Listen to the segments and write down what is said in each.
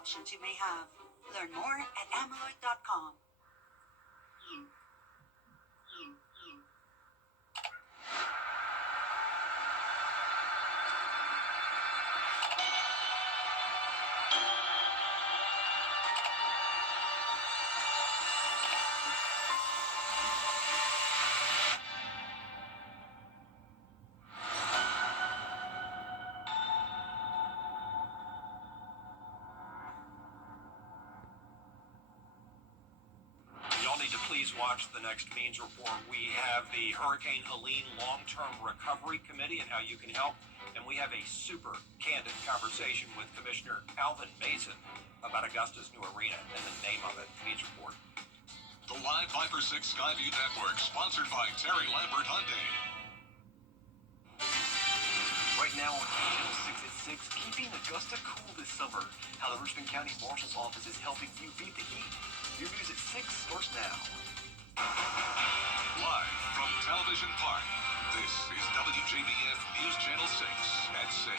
options you may have. Learn more at amyloid.com. Please watch the next Means Report. We have the Hurricane Helene Long-Term Recovery Committee and how you can help. And we have a super candid conversation with Commissioner Alvin Mason about Augusta's new arena and the name of it. Means Report. The Live Viper 6 Skyview Network, sponsored by Terry Lambert Hyundai. Right now on Channel 6 at 6, keeping Augusta cool this summer. How the Richmond County Marshal's Office is helping you beat the heat. Your news at 6 starts now. Live from Television Park, this is WJBF News Channel 6 at 6.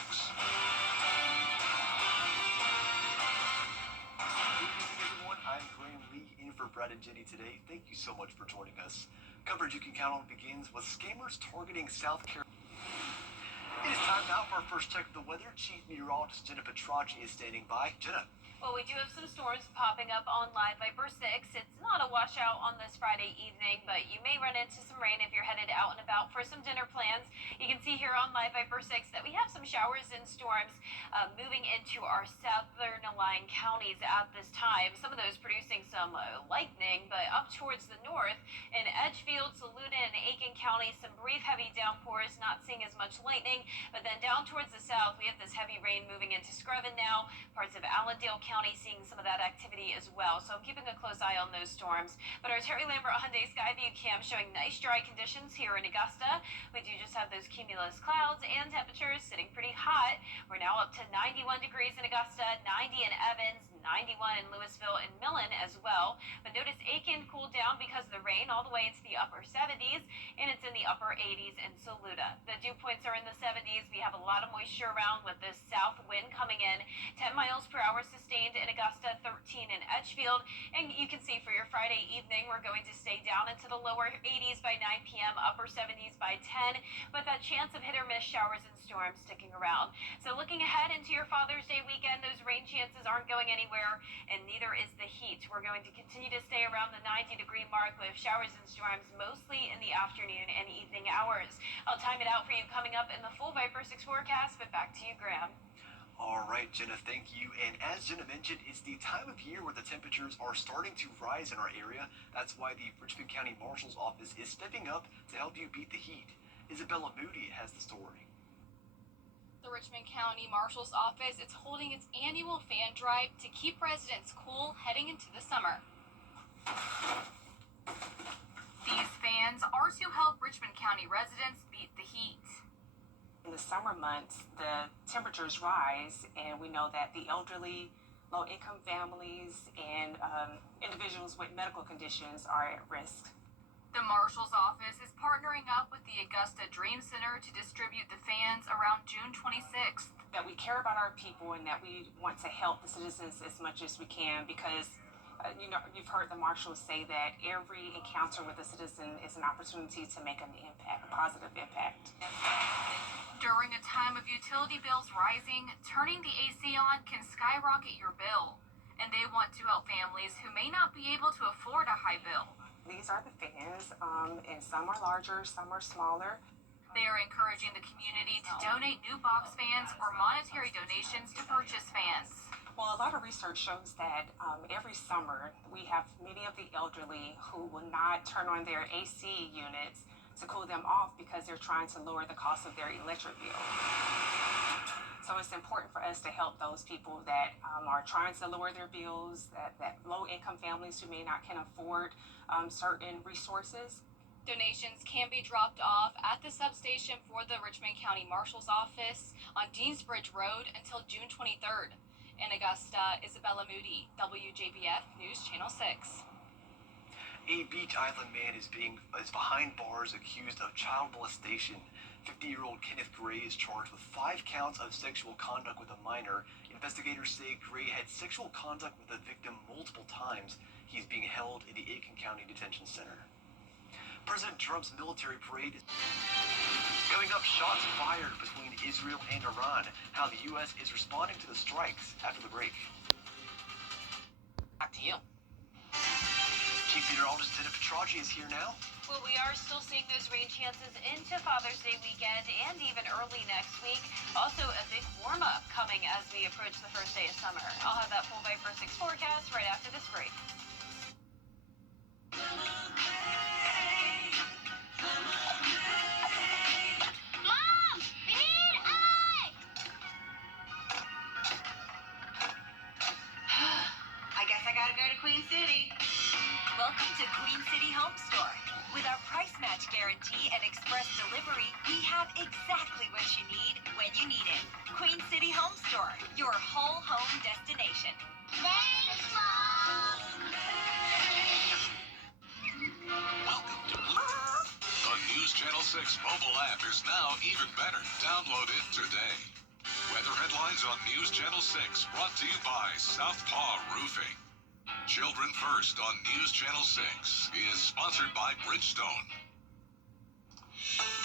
Good evening, everyone. I'm Graham Lee in for Brad and Jenny today. Thank you so much for joining us. Coverage you can count on begins with scammers targeting South Carolina. It is time now for our first check of the weather. Chief Meteorologist Jenna Petraggi is standing by. Jenna. Well, we do have some storms popping up on Live Viper 6. It's not a washout on this Friday evening, but you may run into some rain if you're headed out and about for some dinner plans. You can see here on Live Viper 6 that we have some showers and storms moving into our southern lying counties at this time. Some of those producing some lightning, but up towards the north in Edgefield, Saluda, and Aiken County, some brief heavy downpours, not seeing as much lightning. But then down towards the south, we have this heavy rain moving into Screven now, parts of Allendale County seeing some of that activity as well. So I'm keeping a close eye on those storms. But our Terry Lambert Hyundai Skyview cam showing nice dry conditions here in Augusta. We do just have those cumulus clouds and temperatures sitting pretty hot. We're now up to 91 degrees in Augusta, 90 in Evans, 91 in Louisville and Millen as well. But notice Aiken cooled down because of the rain all the way into the upper 70s, and it's in the upper 80s in Saluda. The dew points are in the 70s. We have a lot of moisture around with this south wind coming in. 10 miles per hour sustained in Augusta, 13 in Edgefield. And you can see for your Friday evening, we're going to stay down into the lower 80s by 9 p.m., upper 70s by 10, but that chance of hit or miss showers and storms sticking around. So looking ahead into your Father's Day weekend, those rain chances aren't going anywhere, and neither is the heat. We're going to continue to stay around the 90-degree mark with showers and storms mostly in the afternoon and evening hours. I'll time it out for you coming up in the full Viper 6 forecast, but back to you, Graham. All right, Jenna, thank you. And as Jenna mentioned, it's the time of year where the temperatures are starting to rise in our area. That's why the Richmond County Marshal's Office is stepping up to help you beat the heat. Isabella Moody has the story. The Richmond County Marshal's Office is holding its annual fan drive to keep residents cool heading into the summer. These fans are to help Richmond County residents beat the heat. In the summer months, the temperatures rise, and we know that the elderly, low-income families, and individuals with medical conditions are at risk. The Marshal's Office is partnering up with the Augusta Dream Center to distribute the fans around June 26th. That we care about our people and that we want to help the citizens as much as we can because, you've heard the Marshals say that every encounter with a citizen is an opportunity to make an impact, a positive impact. During a time of utility bills rising, turning the AC on can skyrocket your bill. And they want to help families who may not be able to afford a high bill. These are the fans, and some are larger, some are smaller. They are encouraging the community to donate new box fans or monetary donations to purchase fans. Well, a lot of research shows that every summer we have many of the elderly who will not turn on their AC units to cool them off because they're trying to lower the cost of their electric bill. So it's important for us to help those people that are trying to lower their bills, that low-income families who may not can afford certain resources. Donations can be dropped off at the substation for the Richmond County Marshal's Office on Deansbridge Road until June 23rd. In Augusta, Isabella Moody, WJBF News Channel 6. A Beach Island man is behind bars accused of child molestation. 50-year-old Kenneth Gray is charged with 5 counts of sexual conduct with a minor. Investigators say Gray had sexual contact with the victim multiple times. He's being held in the Aiken County Detention Center. President Trump's military parade is coming up. Shots fired between Israel and Iran. How the U.S. is responding to the strikes after the break. Back to you. Chief Meteorologist Jennifer Petrocchi is here now. Well, we are still seeing those rain chances into Father's Day weekend and even early next week. Also, a big warm-up coming as we approach the first day of summer. I'll have that full Viper 6 forecast right after this break. Mom, we need ice! I guess I gotta go to Queen City. Welcome to Queen City Home Store. With our price match guarantee and express delivery, we have exactly what you need when you need it. Queen City Home Store, your whole home destination. Thanks, Mom! Welcome to The News Channel 6 mobile app is now even better. Download it today. Weather headlines on News Channel 6 brought to you by Southpaw Roofing. Children First on News Channel 6 is sponsored by Bridgestone.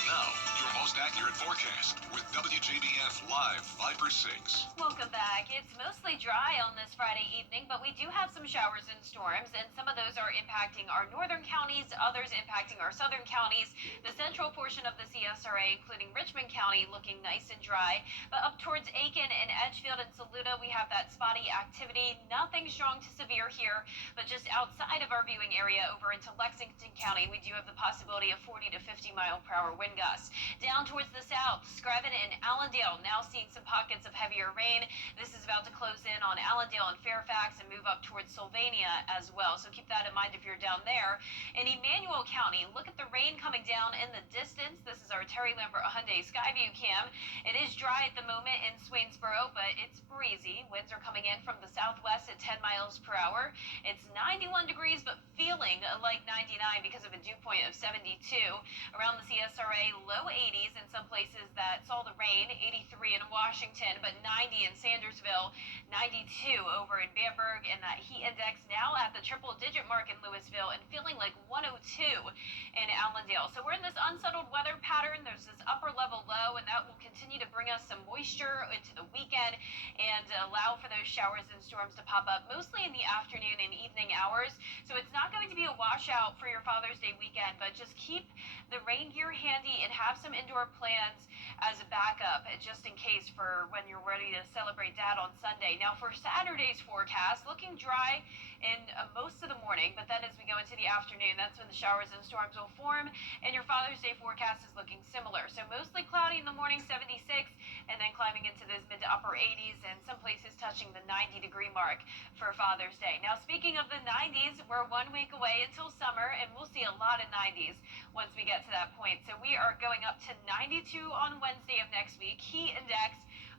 Now, your most accurate forecast with WJBF Live Viper 6. Welcome back. It's mostly dry on this Friday evening, but we do have some showers and storms, and some of those are impacting our northern counties, others impacting our southern counties. The central portion of the CSRA, including Richmond County, looking nice and dry, but up towards Aiken and Edgefield and Saluda, we have that spotty activity. Nothing strong to severe here, but just outside of our viewing area over into Lexington County, we do have the possibility of 40 to 50 mile per hour wind gusts. Down towards the south, Screven and Allendale now seeing some pockets of heavier rain. This is about to close in on Allendale and Fairfax and move up towards Sylvania as well. So keep that in mind if you're down there. In Emmanuel County, look at the rain coming down in the distance. This is our Terry Lambert Hyundai Skyview cam. It is dry at the moment in Swainsboro, but it's breezy. Winds are coming in from the southwest at 10 miles per hour. It's 91 degrees, but feeling like 99 because of a dew point of 72. Around the CSRA, low 80s in some places that saw the rain, 83 in Washington, but 90 in Sandersville, 92 over in Bamberg, and that heat index now at the triple-digit mark in Louisville and feeling like 102 in Allendale. So we're in this unsettled weather pattern. There's this upper-level low, and that will continue to bring us some moisture into the weekend and allow for those showers and storms to pop up, mostly in the afternoon and evening hours. So it's not going to be a washout for your Father's Day weekend, but just keep the rain gear handy and have some indoor plans as a backup, just in case for when you're ready to celebrate Dad on Sunday. Now for Saturday's forecast, looking dry in most of the morning, but then as we go into the afternoon, that's when the showers and storms will form, and your Father's Day forecast is looking similar. So mostly cloudy in the morning, 76, and then climbing into those mid to upper 80s, and some places touching the 90-degree mark for Father's Day. Now speaking of the 90s, we're 1 week away until summer, and we'll see a lot of 90s once we get to that point. So we are going up to 92 on Wednesday of next week. Heat index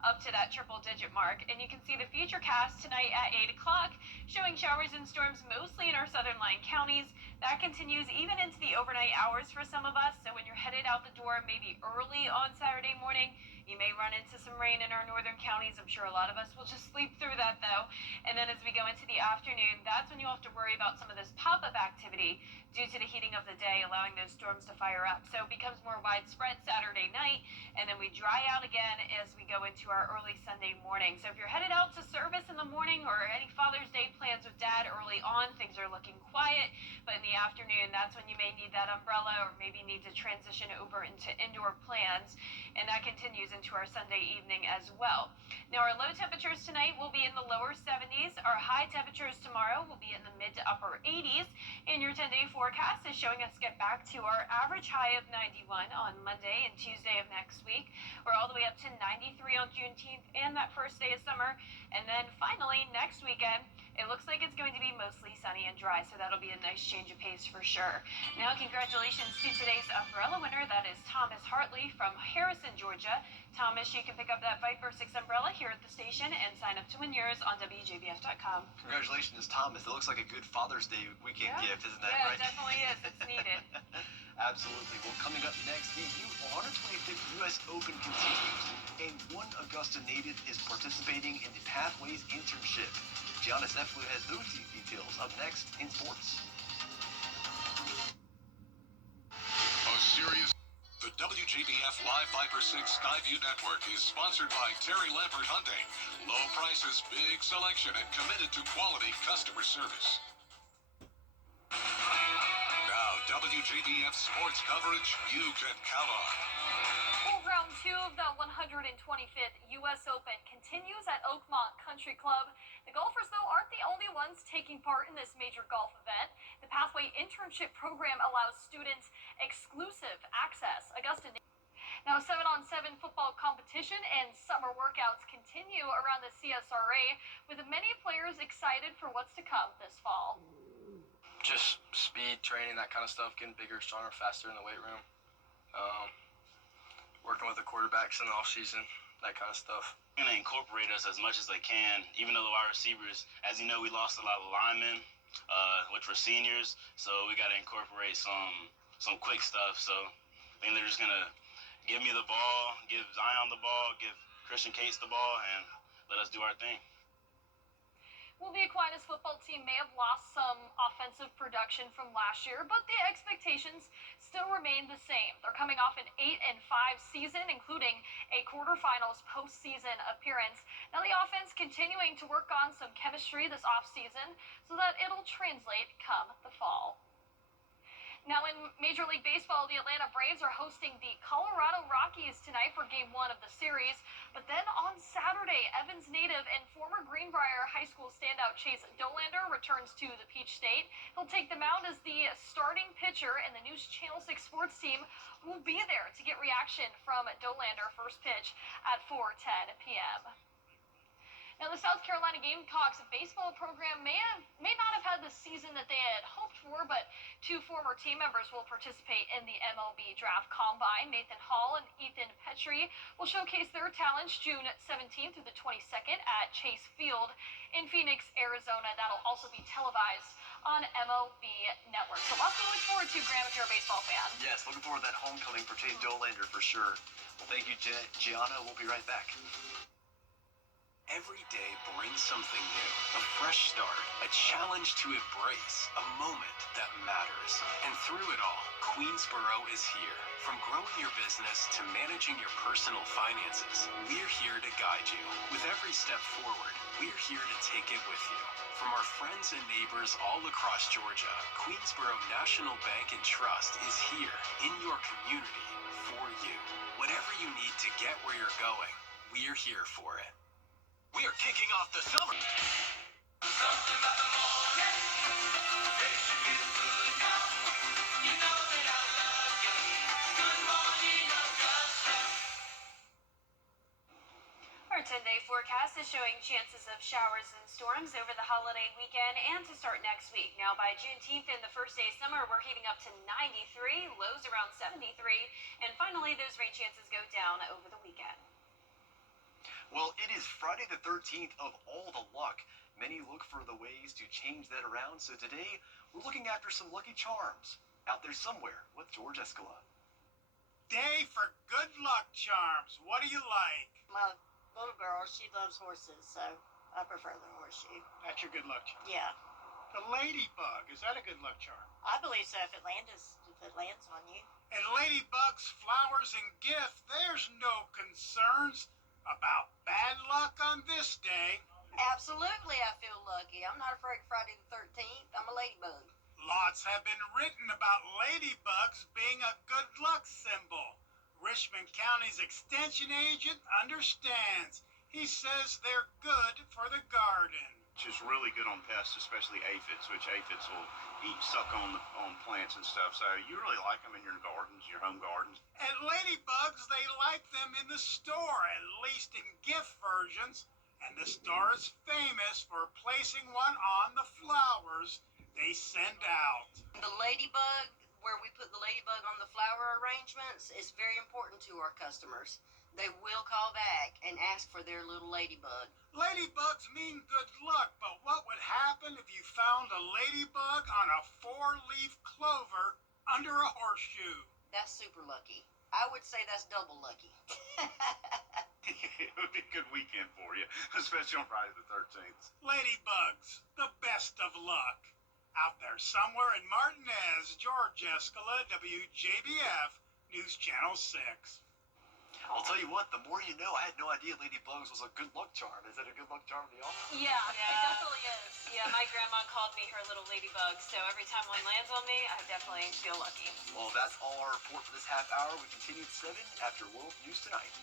up to that triple-digit mark, and you can see the future cast tonight at 8 o'clock, showing showers and storms mostly in our southern line counties. That continues even into the overnight hours for some of us, so when you're headed out the door maybe early on Saturday morning, you may run into some rain in our northern counties. I'm sure a lot of us will just sleep through that, though. And then as we go into the afternoon, that's when you'll have to worry about some of this pop-up activity due to the heating of the day, allowing those storms to fire up. So it becomes more widespread Saturday night, and then we dry out again as we go into our early Sunday morning. So if you're headed out to service in the morning or any Father's Day plans with Dad early on, things are looking quiet. But in the afternoon, that's when you may need that umbrella or maybe need to transition over into indoor plans. And that continues into our Sunday evening as well. Now our low temperatures tonight will be in the lower 70s. Our high temperatures tomorrow will be in the mid to upper 80s. And your 10-day forecast is showing us get back to our average high of 91 on Monday and Tuesday of next week. We're all the way up to 93 on Juneteenth and that first day of summer. And then finally next weekend, It looks like it's going to be mostly sunny and dry, so that'll be a nice change of pace for sure. Now, congratulations to today's umbrella winner. That is Thomas Hartley from Harrison, Georgia. Thomas, you can pick up that Fight for 6 umbrella here at the station and sign up to win yours on WJBF.com. Congratulations, Thomas. It looks like a good Father's Day weekend gift, isn't that right? right? Yeah, it definitely is. It's needed. Absolutely. Well, coming up next, the 125th U.S. Open continues, and one Augusta native is participating in the Pathways internship. Gianna Zeflu has those details up next in sports. A serious. The WJBF Live Viper 6 Skyview Network is sponsored by Terry Lambert Hyundai. Low prices, big selection, and committed to quality customer service. Now, WJBF sports coverage you can count on. Well, round 2 of the 125th U.S. Open continues at Oakmont Country Club. The golfers, though, aren't the only ones taking part in this major golf event. The Pathway internship program allows students exclusive access. Augusta. Now, 7-on-7 football competition and summer workouts continue around the CSRA, with many players excited for what's to come this fall. Just speed training, that kind of stuff, getting bigger, stronger, faster in the weight room. Working with the quarterbacks in the off season, that kind of stuff. Going to incorporate us as much as they can, even though the wide receivers, as you know, we lost a lot of linemen, which were seniors, so we got to incorporate some quick stuff. So I think they're just going to give me the ball, give Zion the ball, give Christian Cates the ball, and let us do our thing. Well, the Aquinas football team may have lost some offensive production from last year, but the expectations still remain the same. They're coming off an 8-5 season, including a quarterfinals postseason appearance. Now, the offense continuing to work on some chemistry this offseason so that it'll translate come the fall. Now, in Major League Baseball, the Atlanta Braves are hosting the Colorado Rockies tonight for Game 1 of the series. But then on Saturday, Evans native and former Greenbrier High School standout Chase Dolander returns to the Peach State. He'll take the mound as the starting pitcher, and the News Channel 6 sports team will be there to get reaction from Dolander first pitch at 4:10 p.m. Now, the South Carolina Gamecocks baseball program may not have had the season that they had hoped for, but 2 former team members will participate in the MLB Draft Combine. Nathan Hall and Ethan Petrie will showcase their talents June 17th through the 22nd at Chase Field in Phoenix, Arizona. That'll also be televised on MLB Network. So lots to look forward to, Graham, if you're a baseball fan. Yes, looking forward to that homecoming for Chase Dolander for sure. Well, thank you, Gianna. We'll be right back. Every day brings something new, a fresh start, a challenge to embrace, a moment that matters. And through it all, Queensboro is here. From growing your business to managing your personal finances, we're here to guide you. With every step forward, we're here to take it with you. From our friends and neighbors all across Georgia, Queensboro National Bank and Trust is here in your community for you. Whatever you need to get where you're going, we're here for it. We are kicking off the summer. Something about the morning makes you feel good now. You know that I love you. Good morning, Augusta. Our 10-day forecast is showing chances of showers and storms over the holiday weekend and to start next week. Now, by Juneteenth and the first day of summer, we're heating up to 93, lows around 73, and finally, those rain chances go down over the weekend. Well, it is Friday the 13th of all the luck. Many look for the ways to change that around, so today we're looking after some lucky charms out there somewhere with George Escala. Day for good luck charms. What do you like? My little girl, she loves horses, so I prefer the horseshoe. That's your good luck charm. Yeah, The ladybug, is that a good luck charm? I believe so if it lands on you. And ladybugs, flowers, and gift, there's no concerns about bad luck on this day. Absolutely, I feel lucky. I'm not afraid of Friday the 13th. I'm a ladybug. Lots have been written about ladybugs being a good luck symbol. Richmond County's extension agent understands. He says they're good for the garden. Which is really good on pests, especially aphids, which aphids will suck on plants and stuff. So you really like them in your gardens, your home gardens. And ladybugs, they like them in the store, at least in gift versions. And the store is famous for placing one on the flowers they send out. The ladybug, where we put the ladybug on the flower arrangements, is very important to our customers. They will call back and ask for their little ladybug. Ladybugs mean good luck, but what would happen if you found a ladybug on a 4-leaf clover under a horseshoe? That's super lucky. I would say that's double lucky. It would be a good weekend for you, especially on Friday the 13th. Ladybugs, the best of luck. Out there somewhere in Martinez, George Escala, WJBF, News Channel 6. I'll tell you what, the more you know. I had no idea ladybugs was a good luck charm. Is it a good luck charm to y'all? Yeah, it definitely is. Yeah, my grandma called me her little ladybug, so every time one lands on me, I definitely feel lucky. Well, that's all our report for this half hour. We continue at 7 after World News Tonight.